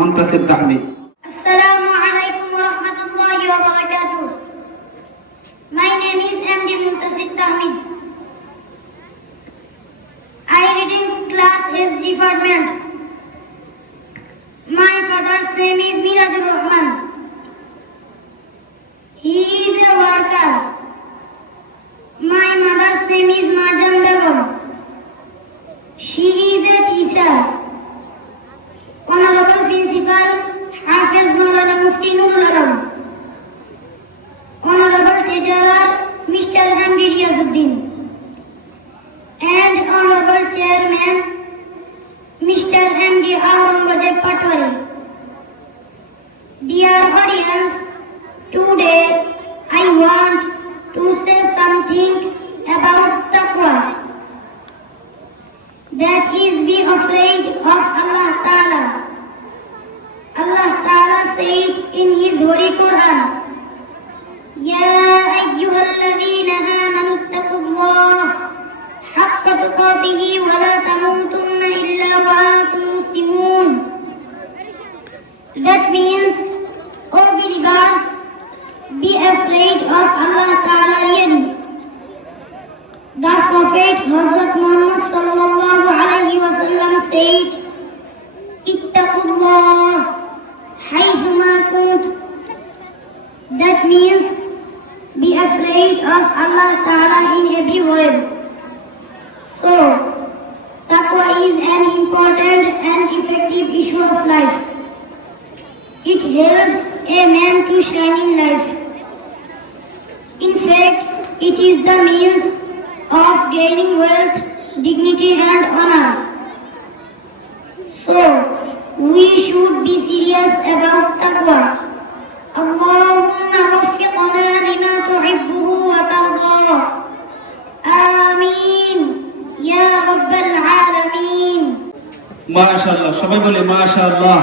Muntasir Tahmid. Assalamu alaikum wa rahmatullahi wa barakatuh. My name is MD Muntasir Tahmid. I read in class F department. My father's name is Mirajur Rahman. He is a worker. My mother's name is Marjan Begum. She is a teacher. Honorable Principal Hafiz Maulana Mufti Nurul Alam. Honorable Treasurer Mr. M.D. Riyazuddin. And Honorable Chairman Mr. M.D. Aurangzeb Patwari. Dear audience, today I want to say something about taqwa. That is, be afraid of Allah Ta'ala. Allah Ta'ala said in His Holy Quran, Ya ayyuhalladhina amanu ittaqullah haqqa tuqatihi wa la tamutunna illa wa antum muslimun. That means, O believers, be afraid of Allah Ta'ala really. The Prophet Hazrat Muhammad sallallahu alayhi wa sallam said, Ittaqullah haythuma kunt. That means, be afraid of Allah Ta'ala in everywhere. So, taqwa is an important and effective issue of life. It helps a man to shine in life. In fact, it is the means of gaining wealth, dignity and honor. So, we should be serious about taqwa. Allahumma waffiqna lima tuhibbuhu wa tarda. Ameen. Ya Rabbal Alameen. মাশাআল্লাহ, সবাই বলে মাশাআল্লাহ।